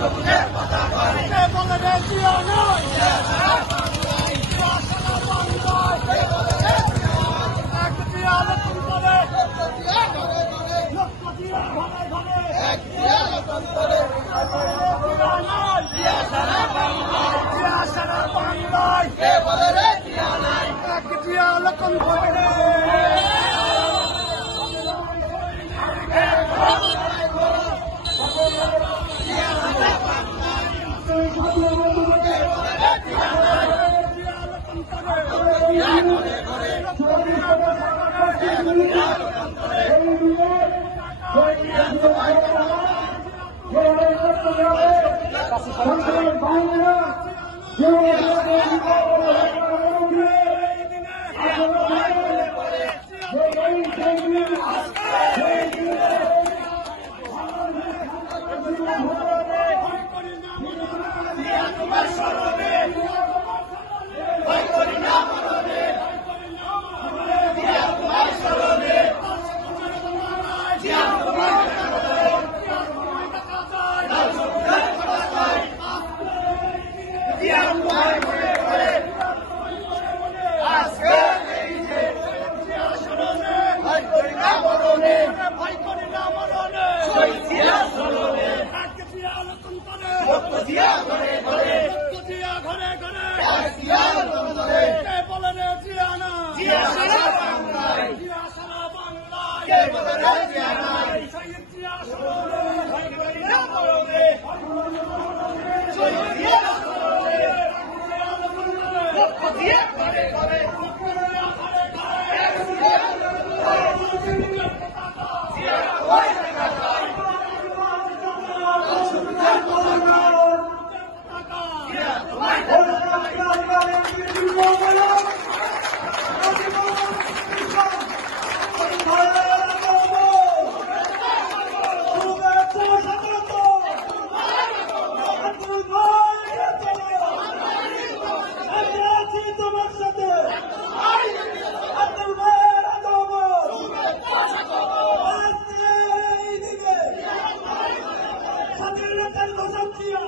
সবুজের পতাকায় কে বলে রে জিয়া নাই এক জিয়া নতুন করে লক্ষ জিয়া ঘরে ঘরে এক জিয়া নতুন করে জিয়া নাই জিয়া সারা বাংলায় জিয়া সারা বাংলায় কে বলে রে জিয়া নাই এক জিয়া নতুন করে জিয়া সারা বাংলায় কে বলে রে জিয়া নাই